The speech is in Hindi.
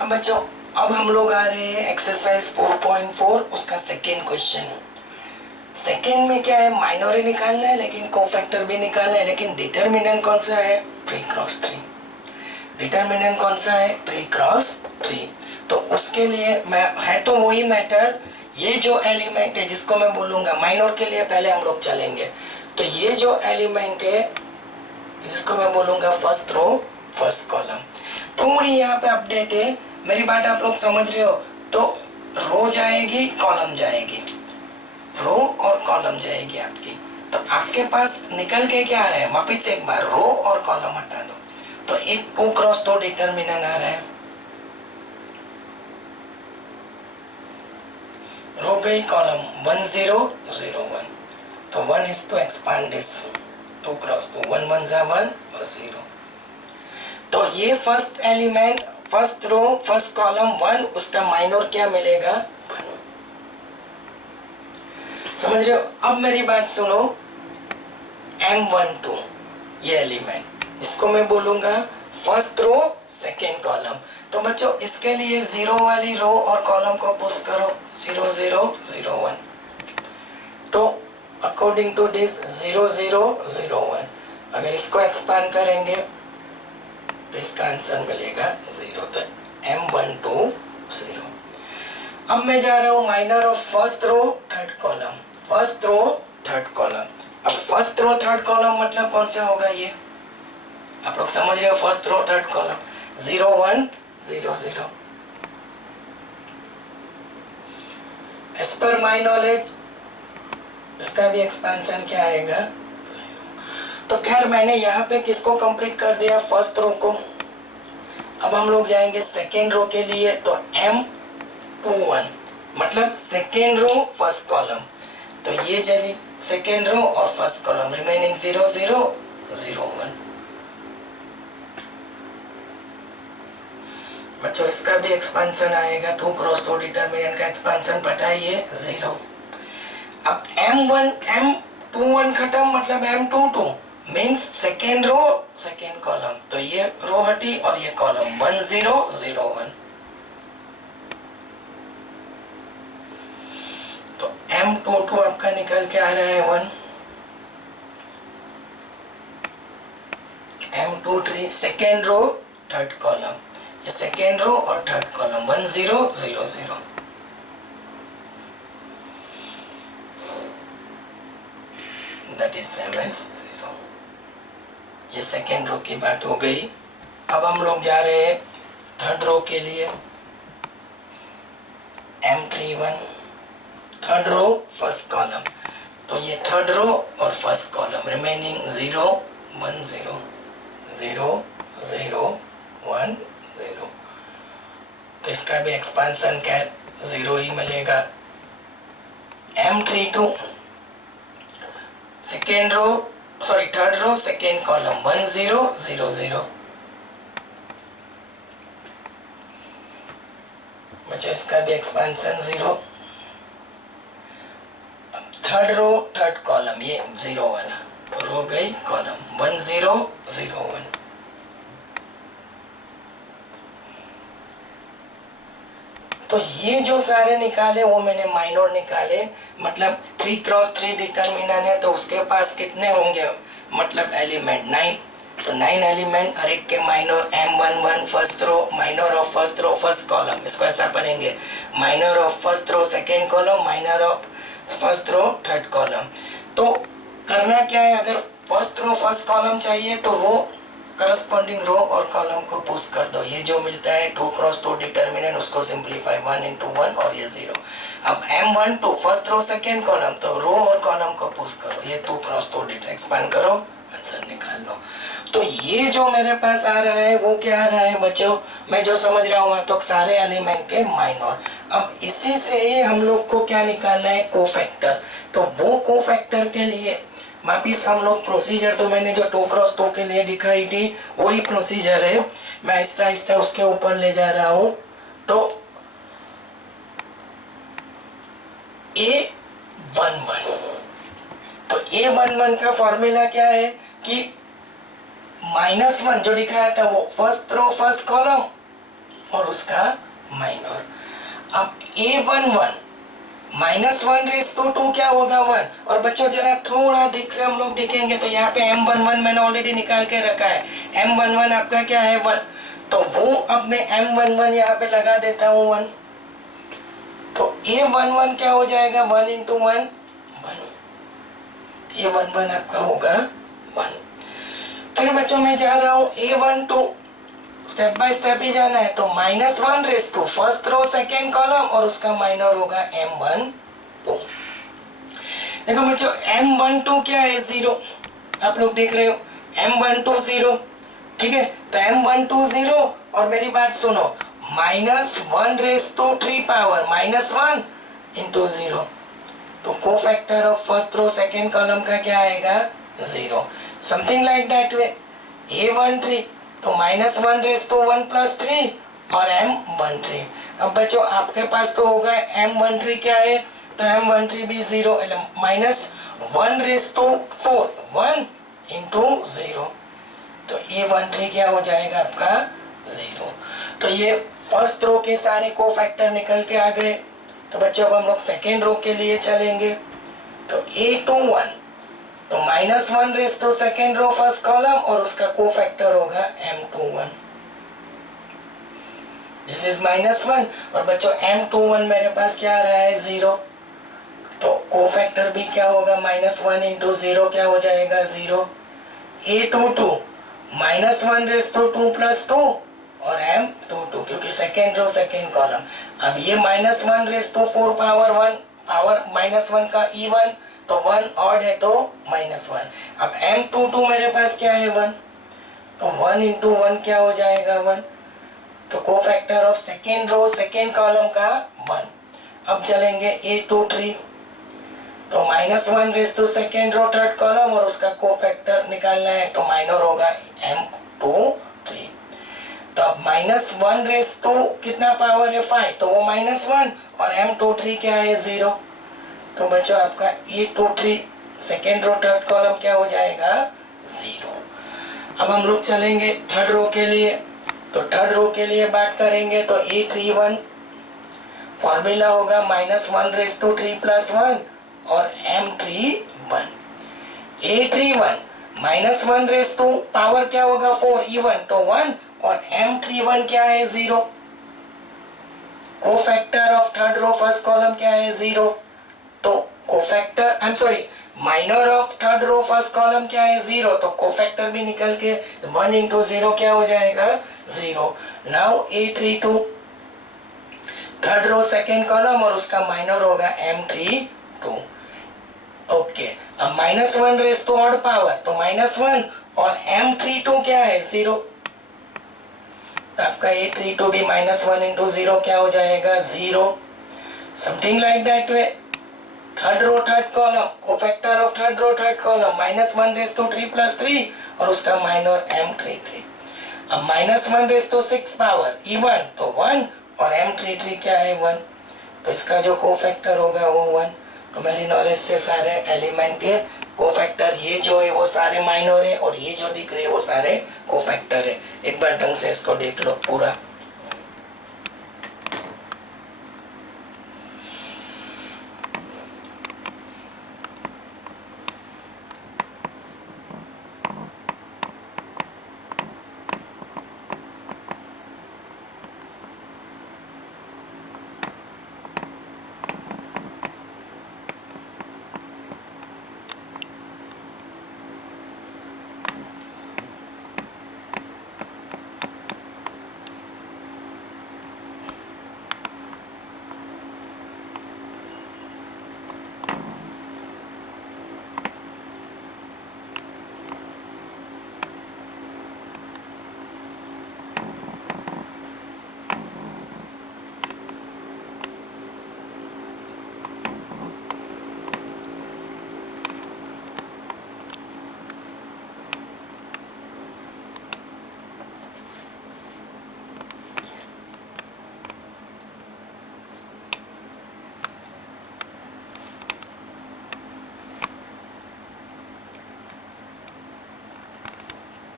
अब बच्चों अब हम लोग आ रहे हैं एक्सरसाइज 4.4 उसका सेकेंड क्वेश्चन। सेकेंड में क्या है, माइनर ही निकालना है लेकिन कोफैक्टर भी निकालना है, लेकिन डिटर्मिनेंट कौन सा है, 3x3। डिटर्मिनेंट कौन सा है, 3x3। तो उसके लिए मैं है तो वही मैटर, ये जो एलिमेंट है जिसको मैं बोलूंगा माइनर के लिए पहले हम लोग चलेंगे, तो ये जो एलिमेंट है जिसको मैं बोलूंगा फर्स्ट रो फर्स्ट कॉलम। थोड़ी यहाँ पे अपडेट है, मेरी बात आप लोग समझ रहे हो, तो रो जाएगी कॉलम जाएगी, रो और कॉलम जाएगी आपकी। तो आपके पास निकल के क्या आ रहा है, वापिस एक बार रो और कॉलम हटा दो, तो एक 2x2 डिटर्मिनेंट आ रहा है, रो गई कॉलम 1 0 0 1, तो 1 is to expand this 2x2, 1 1 जा 1 और 0। तो ये first element first row first column 1, उसका माइनर क्या मिलेगा 1। समझ रहे हो? अब मेरी बात सुनो, M12 ये एलिमेंट जिसको मैं बोलूंगा फर्स्ट रो सेकेंड कॉलम। तो बच्चों इसके लिए 0 वाली रो और कॉलम को पुश करो, 0 0 0 1। तो अकॉर्डिंग टू दिस 0 0 0 1, अगर इसको एक्सपांड करेंगे तो इसका आंसर मिलेगा 0। तो M12 0। अब मैं जा रहा हूं minor of first row third column, first row third column. अब फर्स्ट रो थर्ड कॉलम मतलब कौन सा होगा, ये आप लोग समझ रहे हो, first row third column 0 1 0 0। As per my knowledge इसका भी एक्सपेंशन क्या आएगा 0। तो खैर मैंने यहाँ पे किसको कंप्लीट कर दिया, फर्स्ट रो को। अब हम लोग जाएंगे सेकेंड रो के लिए, तो M21 मतलब सेकेंड रो फर्स्ट कॉलम, तो ये चली सेकेंड रो और फर्स्ट कॉलम, रिमेनिंग 0 0 0 1। बच्चों इसका भी एक्सपेंशन आएगा, 2x2 डिटर्मिनेंट का एक्सपेंशन पता ही है 0। अब M21 खत्म मतलब M22 means second row second column, तो ये रो हटी और ये कॉलम 1 0 0 1। तो M22 आपका निकल के आ रहा है 1। M23 second row third column, ये सेकेंड रो और third column 1 0 0 0। That is same as 0। ये सेकेंड रो की बात हो गई। अब हम लोग जा रहे हैं थर्ड रो के लिए, M31 third row first column, तो ये थर्ड रो और फर्स्ट कॉलम, रिमेनिंग 0 1 0 0 0 1 0। तो इसका भी एक्सपेंशन क्या है, 0 ही मिलेगा। M32 second row sorry third row second column 1 0 0 0। बच्चों इसका भी expansion 0। Third row third column ये 0 वाला, रो गई कॉलम 1 0 0 1। तो ये जो सारे निकाले वो मैंने माइनर निकाले, मतलब 3x3 डिटर्मिनेंट है, तो उसके पास कितने होंगे, मतलब एलिमेंट 9। तो 9 एलिमेंट, हर एक के minor M11 first row, minor of first row first column, इसको ऐसा पढ़ेंगे, minor of first row second column, minor of first row third column. तो करना क्या है, अगर फर्स्ट रो फर्स्ट कॉलम चाहिए तो वो करस्पॉन्डिंग रो और कॉलम को पुश कर दो, ये जो मिलता है 2x2 डिटर्मिनेंट उसको सिंप्लीफाई 1 into 1 और ये 0। अब M12 first row second column, तो रो और कॉलम को पुश करो, ये 2x2 एक्सपांड करो, आंसर निकाल लो। तो ये जो मेरे पास आ रहा है वो क्या आ रहा है बच्चों, मैं जो समझ रहा हूँ तो सारे एलिमेंट के माइनर। अब इसी से ही हम लोग को क्या निकालना है, कोफैक्टर। तो वो कोफैक्टर के लिए वापिस हम लोग प्रोसीजर, तो मैंने जो 2x2 के लिए दिखाई थी वही प्रोसीजर है, मैं आहिस्ता आहिस्ता उसके ऊपर ले जा रहा हूँ। तो A11, तो A11 का फॉर्मूला क्या है कि -1 जो दिखाया था वो फर्स्ट रो फर्स्ट कॉलम और उसका माइनर। अब A11 -1/2 क्या होगा 1। और बच्चों जरा थोड़ा दिख से हम लोग देखेंगे तो यहाँ पे M11 मैंने ऑलरेडी निकाल के रखा है। M11 आपका क्या है 1, तो वो अब मैं M11 यहाँ पे लगा देता हूँ 1। तो A11 क्या हो जाएगा 1 × 1 1। A11 आपका होगा 1। फिर बच्चों मैं जा रहा हूँ A12, स्टेप बाय स्टेप ही जाना है। तो -1/2 फर्स्ट रो सेकेंड कॉलम और उसका माइनर होगा M12। देखो बच्चों M12 क्या है 0, आप लोग देख रहे हो M12 0, ठीक है। तो M12 0 और मेरी बात सुनो -1/3 पावर -1 × 0, तो cofactor of first row second column का क्या आएगा 0, something like that way. A13 तो -1/1 + 3 और M13। अब बच्चों आपके पास तो होगा M13 क्या है, तो M13 भी 0 -1/4 1 × 0, तो A13 क्या हो जाएगा आपका 0। तो ये फर्स्ट रो के सारे कोफैक्टर निकल के आ गए। तो बच्चों अब हम लोग सेकेंड रो के लिए चलेंगे। तो A21 तो -1/2 सेकेंड रो फर्स्ट कॉलम और उसका कोफैक्टर होगा M21, दिस इज -1। और बच्चों M21 मेरे पास क्या आ रहा है 0, तो कोफैक्टर भी क्या होगा -1 × 0 क्या हो जाएगा 0। A22 -1/2 + 2 और M22 क्योंकि सेकेंड रो सेकेंड कॉलम। अब ये -1/4 पावर 1 पावर -1 का इवन, तो 1 ऑड है तो -1। अब M22 मेरे पास क्या है 1, तो 1 × 1 क्या हो जाएगा 1, तो cofactor of second row second column का 1। अब चलेंगे A23 तो -1/2 सेकेंड रो थर्ड कॉलम और उसका कोफैक्टर निकालना है, तो माइनर होगा M23। तो अब -1/2 कितना पावर है 5, तो वो -1 और M23 क्या है 0। तो बच्चों आपका A23 second row third column क्या हो जाएगा 0। अब हम लोग चलेंगे थर्ड रो के लिए। तो थर्ड रो के लिए बात करेंगे तो A31 फॉर्मूला होगा -1/3 + 1 और M31। A31 -1/2 पावर क्या होगा 4 इवन, तो 1 और M31 क्या है 0। Cofactor of third row first column क्या है 0, तो cofactor I am sorry minor of third row first column क्या है 0, तो कोफैक्टर भी निकल के 1 × 0 क्या हो जाएगा 0। Now A32 third row second column और उसका माइनर होगा M32। ओके, अब -1/2 ऑड पावर तो -1 और M32 क्या है 0, तो आपका A32 भी -1 × 0 क्या हो जाएगा 0, something like that way. Third row third column cofactor of third row third column -1/3 + 3 और उसका माइनर M33। अब -1/6 पावर इवन तो 1 और M33 क्या है 1, तो इसका जो कोफैक्टर होगा वो 1। तो मेरी नॉलेज से सारे एलिमेंट के कोफैक्टर ये जो है वो सारे माइनर है और ये जो दिख रहे हैं वो सारे कोफैक्टर है। एक बार ढंग से इसको देख लो पूरा।